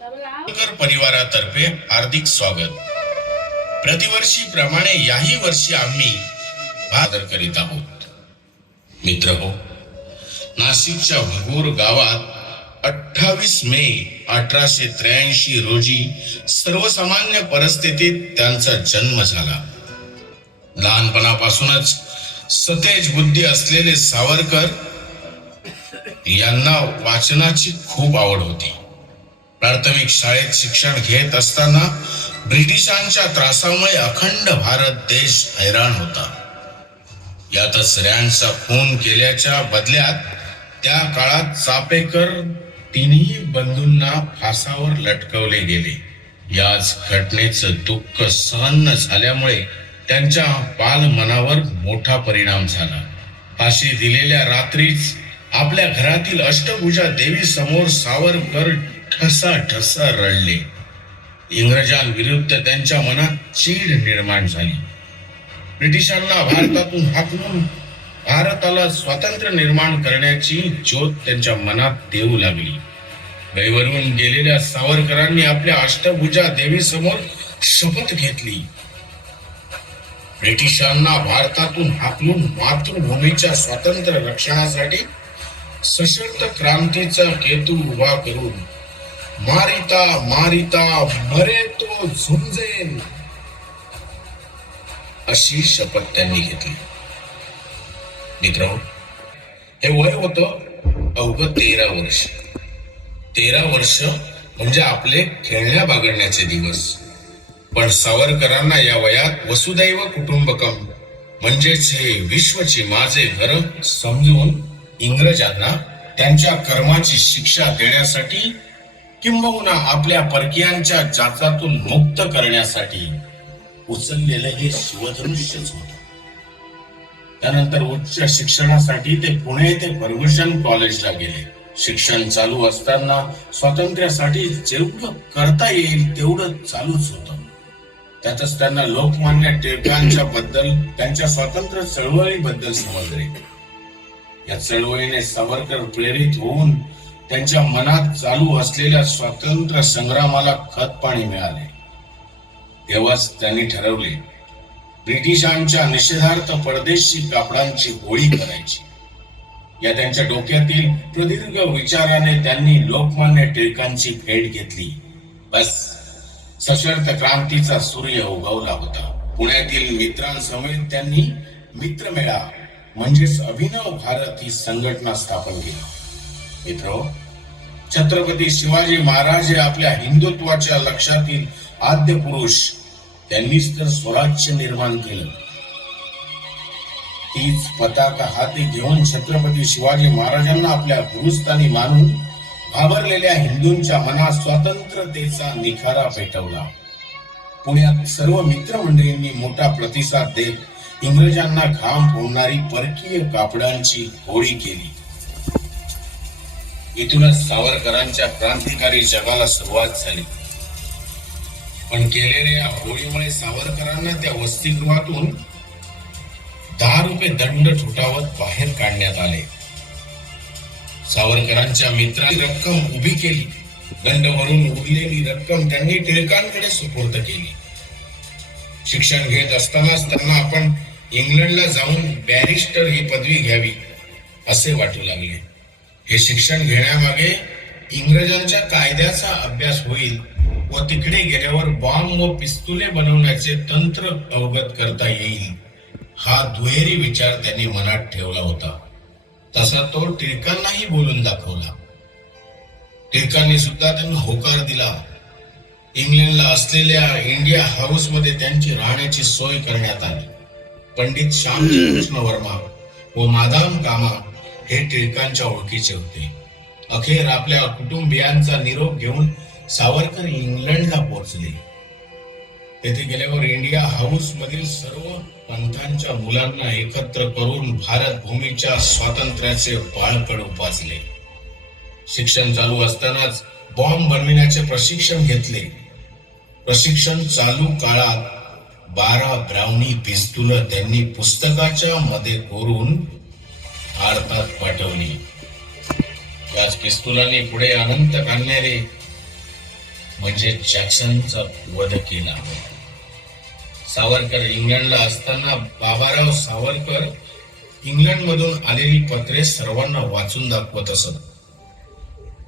परिवारातर्फे हार्दिक स्वागत. प्रतिवर्षी प्रमाणे याही वर्षी आम्ही आदर करीत आहोत. मित्र हो नाशिकच्या भगोर गावात अठ्ठावीस मे अठराशे त्र्याऐंशी रोजी सर्वसामान्य परिस्थितीत त्यांचा जन्म झाला. लहानपणापासूनच सतेज बुद्धी असलेले सावरकर यांना वाचनाची खूप आवड होती. प्राथमिक शाळेत शिक्षण घेत असताना ब्रिटिशांच्या त्रासामुळे अखंड भारत देश हैराण होता. यातच रँडचा खून केल्याच्या बदल्यात त्या काळात चापेकर तिन्ही बंधूंना फासावर लटकवले गेले. याच घटनेचं दुःख सहन न झाल्यामुळे त्यांच्या बालमनावर मोठा परिणाम झाला. फाशी दिलेल्या रात्रीच आपल्या घरातील अष्टभुजा देवी समोर सावरकर ठसा ठसा रडले. इंग्रजांविरुद्ध त्यांच्या मनात चीड निर्माण झाली. ब्रिटिशांना भारतातून हाकलून भारताला स्वातंत्र्य निर्माण करण्याची ज्योत त्यांच्या मनात देऊ लागली. गैवरून गेलेल्या सावरकरांनी आपल्या अष्टभुजा देवीसमोर शपथ घेतली. ब्रिटिशांना भारतातून हाकलून मातृभूमीच्या स्वातंत्र्य रक्षणासाठी सशक्त क्रांतीचा केतू उभा करून मारिता मारिता मरे तो झुंजेन अशी शपथ त्यांनी घेतली. मित्र हे वय होत अवघ तेरा वर्ष. तेरा वर्ष म्हणजे आपले खेळण्या बागडण्याचे दिवस. पण सावरकरांना या वयात वसुदैव कुटुंबकम म्हणजेच हे विश्वचे माझे घर समजून इंग्रजांना त्यांच्या कर्माची शिक्षा देण्यासाठी किंबहुना आपल्या परकीयांच्या जाचातून मुक्त करण्यासाठी उचललेलं हे शिवधनुष्यच होत. त्यानंतर उच्च शिक्षणासाठी ते पुणे ते फर्ग्युशन कॉलेजला गेले. शिक्षण चालू असताना स्वातंत्र्यासाठी जेवढं करता येईल तेवढं चालूच होत. त्यातच त्यांना लोकमान्य टिळकांच्या बद्दल त्यांच्या स्वातंत्र्य चळवळीबद्दल समजले. या चळवळीने सावरकर प्रेरित होऊन त्यांच्या मनात चालू असलेल्या स्वातंत्र्य संग्रामाला खत पाणी मिळाले. तेव्हाच त्यांनी ठरवले ब्रिटिशांच्या निषेधार्थ परदेशी कापडांची होळी करायची. या त्यांच्या डोक्यातील प्रदीर्घ विचाराने त्यांनी लोकमान्य टिळकांची भेट घेतली. बस सशर्त क्रांतीचा सूर्य उगवला होता. पुण्यातील मित्रांसमवेत त्यांनी मित्रमेळा म्हणजेच अभिनव भारत ही संघटना स्थापन केली. मित्र छत्रपती शिवाजी महाराज हे आपल्या हिंदुत्वाच्या लक्षातील आद्य पुरुष त्यांनीच तर स्वराज्य निर्माण केलं. तीच पताका हाती घेऊन छत्रपती शिवाजी महाराजांना आपल्या गुरुस्थानी मानून घाबरलेल्या हिंदूंच्या मनात स्वातंत्र्यतेचा निखारा पेटवला. पुण्यात सर्व मित्रमंडळींनी मोठा प्रतिसाद देत इंग्रजांना घाम फोडणारी परकीय कापडांची होळी केली. इथूनच सावरकरांच्या क्रांतिकारी जगाला सुरुवात झाली. पण केलेल्या होळीमुळे सावरकरांना त्या वसतिगृहातून दहा रुपये दंड ठोठावत बाहेर काढण्यात आले. सावरकरांच्या मित्रांनी रक्कम उभी केली. दंड भरून उरलेली रक्कम त्यांनी टिळकांकडे सुपूर्द केली. शिक्षण घेत असतानाच त्यांना आपण इंग्लंडला जाऊन बॅरिस्टर ही पदवी घ्यावी असे वाटू लागले. हे शिक्षण घेण्यामागे इंग्रजांच्या कायद्याचा अभ्यास होईल व तिकडे गेल्यावर बॉम्ब व पिस्तुले बनवण्याचे तंत्र अवगत करता येईल हा दुहेरी विचार त्यांनी मनात ठेवला होता. तसा तो टिळकांनाही बोलून दाखवला. टिळकांनी सुद्धा त्यांना होकार दिला. इंग्लंडला असलेल्या इंडिया हाऊसमध्ये त्यांची राहण्याची सोय करण्यात आली. पंडित श्यामजी कृष्ण वर्मा व मादाम कामा हे टिळकांच्या ओळखीचे होते. अखेर आपल्या कुटुंबियांचा निरोप घेऊन सावरकर इंग्लंडला पोहोचले. तेथे गेल्यावर इंडिया हाऊस मधील सर्व पंथांच्या मुलांना एकत्र करून भारत भूमीच्या स्वातंत्र्याचे बाळकड उपासले. शिक्षण चालू असतानाच बॉम्ब बनविण्याचे प्रशिक्षण घेतले. प्रशिक्षण चालू काळात बारा ब्राउनी पिस्तुल त्यांनी पुस्तकाच्या मध्ये कोरून भारतात पाठवली. त्याच पिस्तुलाने पुढे अनंत काढणारे म्हणजे जॅक्सनचा वध केला. सावरकर इंग्लंडला असताना बाबाराव सावरकर इंग्लंड मधून आलेली पत्रे सर्वांना वाचून दाखवत असत.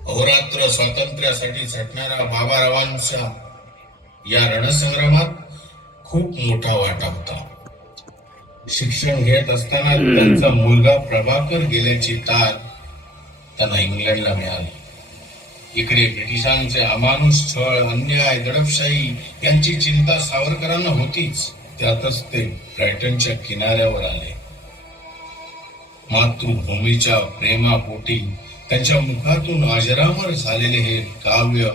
अहोरात्र स्वातंत्र्यासाठी झटणाऱ्या बाबारावांचा या रणसंग्रामात खूप मोठा वाटा होता. शिक्षण घेत असताना त्यांचा मुलगा प्रभाकर गेल्याची तार त्यांना इंग्लंडला मिळाली. इकडे ब्रिटिशांचे अमानुष छळ अन्याय दडपशाही यांची चिंता सावरकरांना होतीच. त्यातच ते ब्रायटनच्या किनाऱ्यावर आले. मातृभूमीच्या प्रेमापोटी त्यांच्या मुखातून अजरामर झालेले हे काव्य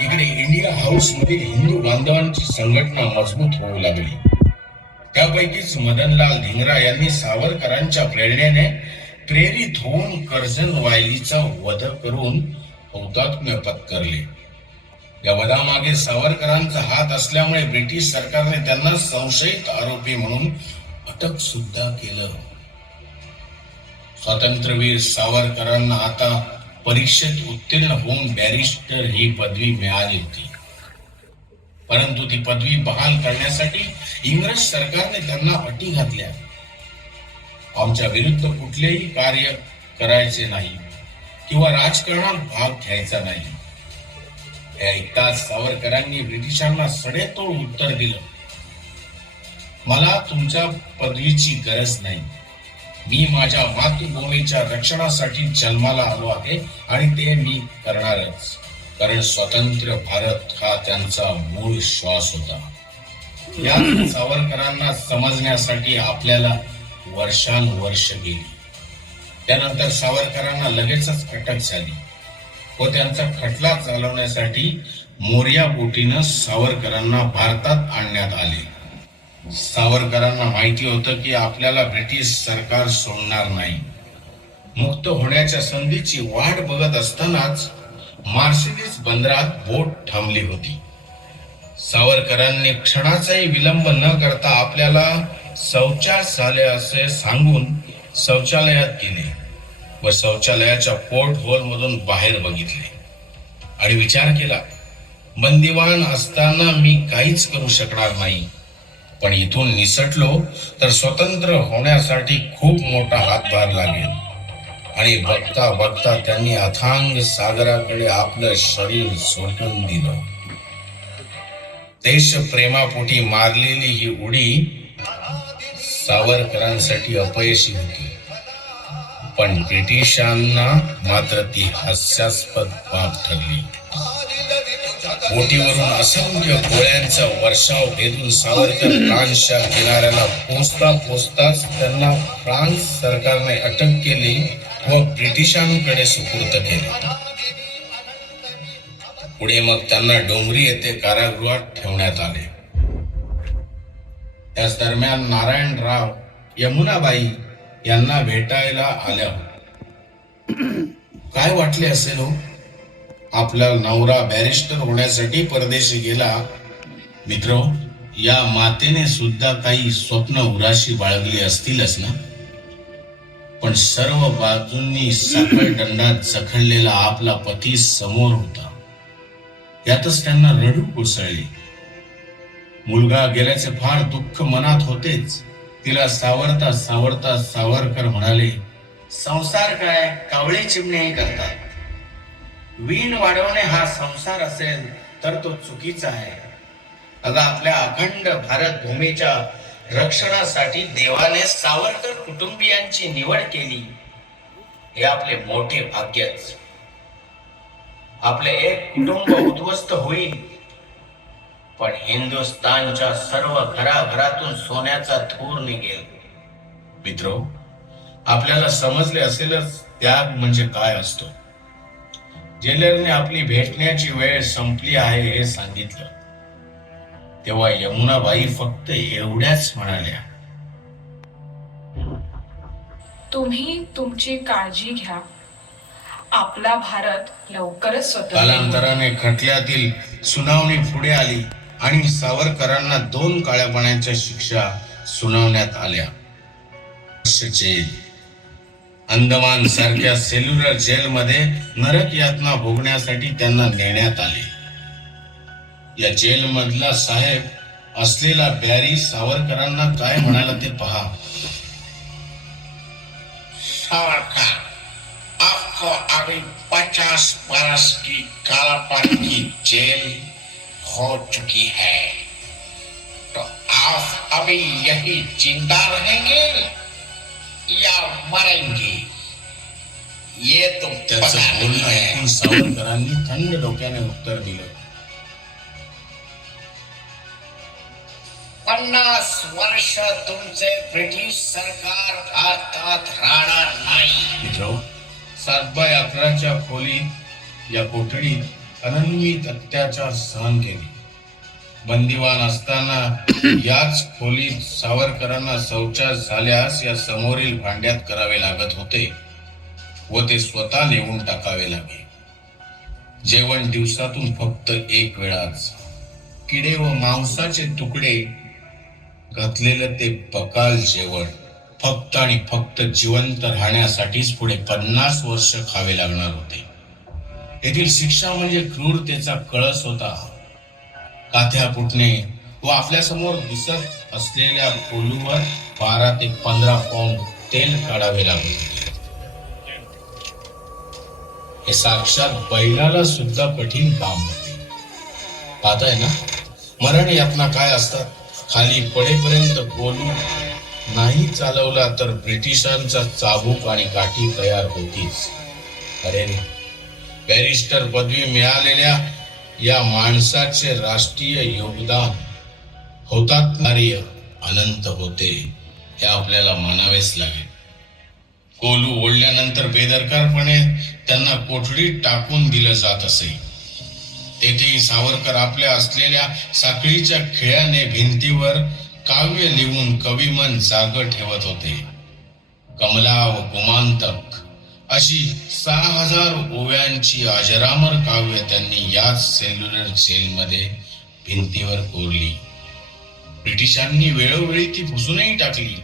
इकडे इंडिया हाऊस मधील हिंदू बांधवांची संघटना मजबूत होऊ लागली. त्यापैकीच मदनलाल धिंगरा यांनी सावरकरांच्या प्रेरणेने प्रेरित होऊन कर्जन वायलीचा वध करून हौतात्म्य पत्करले. या वधामागे सावरकरांचा हात असल्यामुळे ब्रिटिश सरकारने त्यांना संशयित आरोपी म्हणून अटक सुद्धा केलं. स्वातंत्र्यवीर सावरकरांना आता परीक्षेत उत्तीर्ण होऊन बॅरिस्टर ही पदवी मिळाली होती. परंतु ती पदवी बहाल करण्यासाठी इंग्रज सरकारने त्यांना अटी घातल्या. आमच्या विरुद्ध कुठलेही कार्य करायचे नाही किंवा राजकारणात भाग घ्यायचा नाही. हे ऐकताच सावरकरांनी ब्रिटिशांना सडेतोड उत्तर दिलं. मला तुमच्या पदवीची गरज नाही. मी माझ्या मातृभूमीच्या रक्षणासाठी जन्माला आलो आहे आणि ते मी करणारच. कारण स्वतंत्र भारत हा त्यांचा मूळ श्वास होता. या सावरकरांना समजण्यासाठी आपल्याला वर्षानुवर्ष गेली. त्यानंतर सावरकरांना लगेचच अटक झाली व त्यांचा खटला चालवण्यासाठी मोर्या बोटीनं सावरकरांना भारतात आणण्यात आले. सावरकरांना माहिती होतं की आपल्याला ब्रिटिश सरकार सोडणार नाही. मुक्त होण्याच्या संधीची वाट बघत असतानाच मार्सिडीज बंदरात बोट थांबली होती. सावरकरांनी क्षणाचाही विलंब न करता आपल्याला शौचास झाले असे सांगून शौचालयात गेले व शौचालयाच्या पोर्ट होल मधून बाहेर बघितले. आणि विचार केला बंदिवान असताना मी काहीच करू शकणार नाही. पण इथून निसटलो तर स्वतंत्र होण्यासाठी खूप मोठा हातभार लागेल. आणि बघता बघता त्यांनी अथांग सागराकडे आपलं शरीर सोडून दिलं. देश प्रेमापोटी मारलेली ही उडी सावरकरांसाठी अपयशी होती. पण ब्रिटिशांना मात्र ती हास्यास्पद बाब ठरली. बोटीवरून असंख्य गोळ्यांचा वर्षाव भेदून सावरकर फ्रान्सच्या किनाऱ्याला पोचता पोचताच त्यांना फ्रान्स सरकारने अटक केली व ब्रिटिशांकडे सुपूर्त केले. पुढे मग त्यांना डोंगरी येथे कारागृहात ठेवण्यात आले. त्याच दरम्यान नारायणराव यमुनाबाई यांना भेटायला आल्या. काय वाटले असेल हो? आपला नवरा बॅरिस्टर होण्यासाठी परदेशी गेला. मित्र या मातेने सुद्धा काही स्वप्न उराशी बाळगली असतीलच ना? पण सर्व बाजूंनी सकळ दंडात जखडलेला आपला पती समोर होता. यातच त्यांना रडू कोसळली. मुलगा गेल्याचे फार दुःख मनात होतेच. तिला सावरता सावरता सावरकर म्हणाले संसार काय? कावळे चिमणे करतात. वीण वाढवणे हा संसार असेल तर तो चुकीचा आहे. अगं आपल्या अखंड भारत भूमीच्या रक्षणासाठी देवाने सावरकर कुटुंबियांची निवड केली. हे आपले मोठे भाग्यच. आपले एक कुटुंब उद्ध्वस्त होईल. पण हिंदुस्थानच्या सर्व घराघरातून सोन्याचा थूर निघेल. मित्र आपल्याला समजले असेलच त्याग म्हणजे काय असतो. जेलरने आपली भेटण्याची वेळ संपली आहे हे सांगितलं. तेव्हा यमुनाबाई फक्त एवढ्याच म्हणाल्या तुम्ही तुमची काळजी घ्या. आपला भारत लवकरच. कालांतराने खटल्यातील सुनावणी पुढे आली आणि सावरकरांना दोन काळ्या पाण्याच्या शिक्षा सुनावण्यात आल्या. जेल. अंदमान सारख्या सेल्युलर जेलमध्ये नरक यातना भोगण्यासाठी त्यांना नेण्यात आले. या जेल मधला साहेब असलेला बॅरी सावरकरांना काय म्हणाला ते पहा. सावरकर आपको अभी पचास बरस की कालापन की जेल हो चुकी है। तो आप अभी यही जिंदा रहेंगे? या मरेंगे? ये तो त्याचं सावरकरांनी थंड डोक्याने उत्तर दिलं. पन्नास वर्ष तुमचे ब्रिटिश सरकार भारतात राहणार नाही. सात बाय अकराच्या खोलीत या कोठडीत अनन्वित अत्याचार सहन केले. बंदिवान असताना याच खोलीत सावरकरांना शौचास झाल्यास या समोरील भांड्यात करावे लागत होते व ते स्वतः नेऊन टाकावे लागे जेवण दिवसातून फक्त एक वेळाच. किडे व मांसाचे तुकडे घातलेलं ते बकाल जेवण. फक्त आणि फक्त जिवंत राहण्यासाठीच पुढे पन्नास वर्ष खावे लागणार होते. येथील शिक्षा म्हणजे क्रूरतेचा कळस होता. काथ्या फुटणे व आपल्यासमोर दिसत असलेल्या कोलूवर बारा ते पंधरा पाऊंड तेल काढावे लागले. हे साक्षात बैलाला सुद्धा कठीण काम होते. पाहताय ना? मरण यातना काय असतात? खाली पडेपर्यंत बोलू नाही चालवला तर ब्रिटिशांचा चाबूक आणि काठी तयार होतीच. अरे बॅरिस्टर पदवी मिळालेल्या या माणसाचे राष्ट्रीय योगदान होतात कार्य अनंत होते हे आपल्याला मानावेच लागेल. कोलू ओढल्यानंतर बेदरकारपणे त्यांना कोठडीत टाकून दिलं जात असे. तेथेही सावरकर आपल्या असलेल्या साखळीच्या खेळाने भिंतीवर काव्य लिहून कविमन जाग ठेवत होते. कमला व गुमांतक अशी सहा हजार ओव्यांची अजरामर काव्य त्यांनी याच सेल्युलर सेलमध्ये भिंतीवर कोरली. ब्रिटिशांनी वेळोवेळी ती पुसूनही टाकली.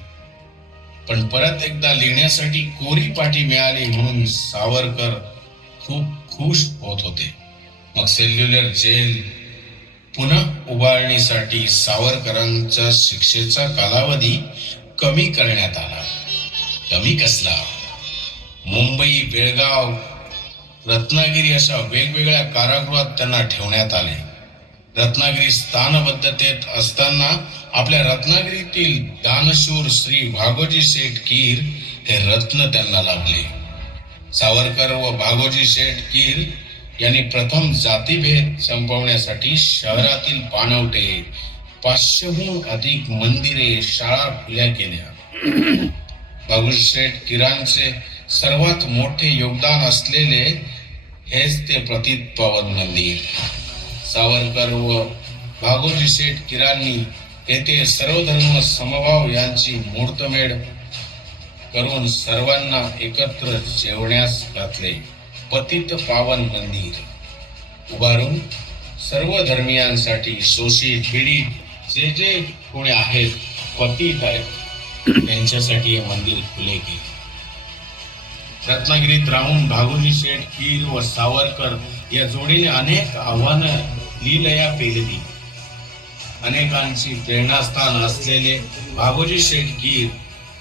पण परत एकदा लिहिण्यासाठी कोरी पाठी मिळाली म्हणून सावरकर खूप खुश होत होते. मग सेल्युलर जेल पुन्हा उभारणीसाठी सावरकरांच्या शिक्षेचा कालावधी कमी करण्यात आला. कमी कसला? मुंबई बेळगाव रत्नागिरी अशा वेगवेगळ्या कारागृहात त्यांना ठेवण्यात आले. रत्नागिरी स्थानबद्धतेत असताना आपल्या रत्नागिरीतील दानशूर श्री भागोजी शेठ कीर हे रत्न त्यांना लाभले सावरकर व भागोजी शेठ कीर यांनी प्रथम जातीभेद संपवण्यासाठी शहरातील पाणवटे पाचशेहून अधिक मंदिरे शाळा खुल्या केल्या. भागोजी शेठ किरांचे सर्वात मोठे योगदान असलेले हेच ते प्रतीत पवन मंदिर. सावरकर व भागोजी शेठ किरांनी येथे सर्वधर्म समभाव यांची मुहूर्तमेढ करून सर्वांना एकत्र जेवण्यास घातले. पतित पावन मंदिर. उभारून सर्व धर्मियांसाठी शोषित पीडित जे जे कोणी आहेत पतित आहेत त्यांच्यासाठी हे मंदिर खुले केले. रत्नागिरीत राहून भागोजी शेठ कीर व सावरकर या जोडीने अनेक आव्हानं लीलया पेलली अनेकांची प्रेरणास्थान असलेले भागोजी शेठ कीर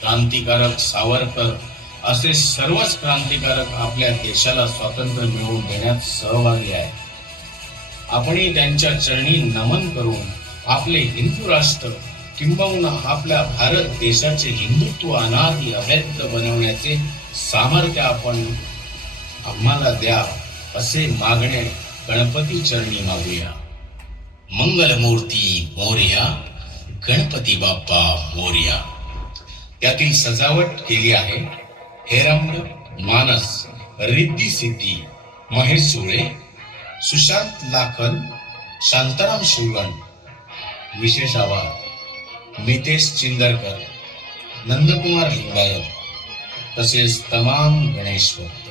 क्रांतिकारक सावरकर असे सर्वच क्रांतिकारक आपल्या देशाला स्वातंत्र्य मिळवून देण्यात सहभागी आहेत. आपणही त्यांच्या चरणी नमन करून आपले हिंदू राष्ट्र किंबहुना आपल्या भारत देशाचे हिंदुत्व अनादी अभेद्य बनवण्याचे सामर्थ्य आपण आम्हाला द्या असे मागणे गणपती चरणी मागूया. मंगलमूर्ती मोर्या गणपती बाप्पा मोर्या. यातील सजावट केली आहे हेरंब मानस रिद्धी सिद्धी महेश सुळे सुशांत लाखन शांताराम शिवगण. विशेष आवाज मितेश चिंदरकर नंदकुमार लिंगायत. तसेच तमाम गणेश भक्त.